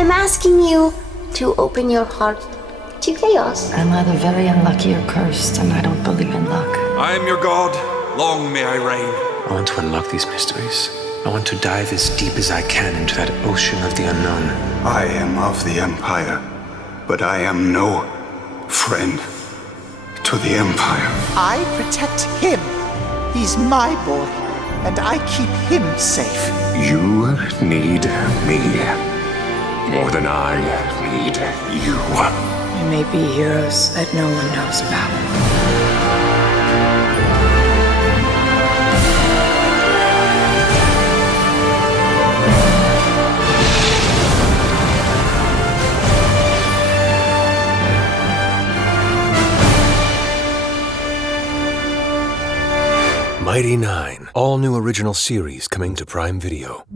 I'm asking you to open your heart to chaos. I'm either very unlucky or cursed, and I don't believe in luck. I am your god. Long may I reign. I want to unlock these mysteries. I want to dive as deep as I can into that ocean of the unknown. I am of the Empire, but I am no friend to the Empire. I protect him. He's my boy, and I keep him safe. You need me more than I need you. We may be heroes that no one knows about. Mighty Nein, all new original series coming to Prime Video.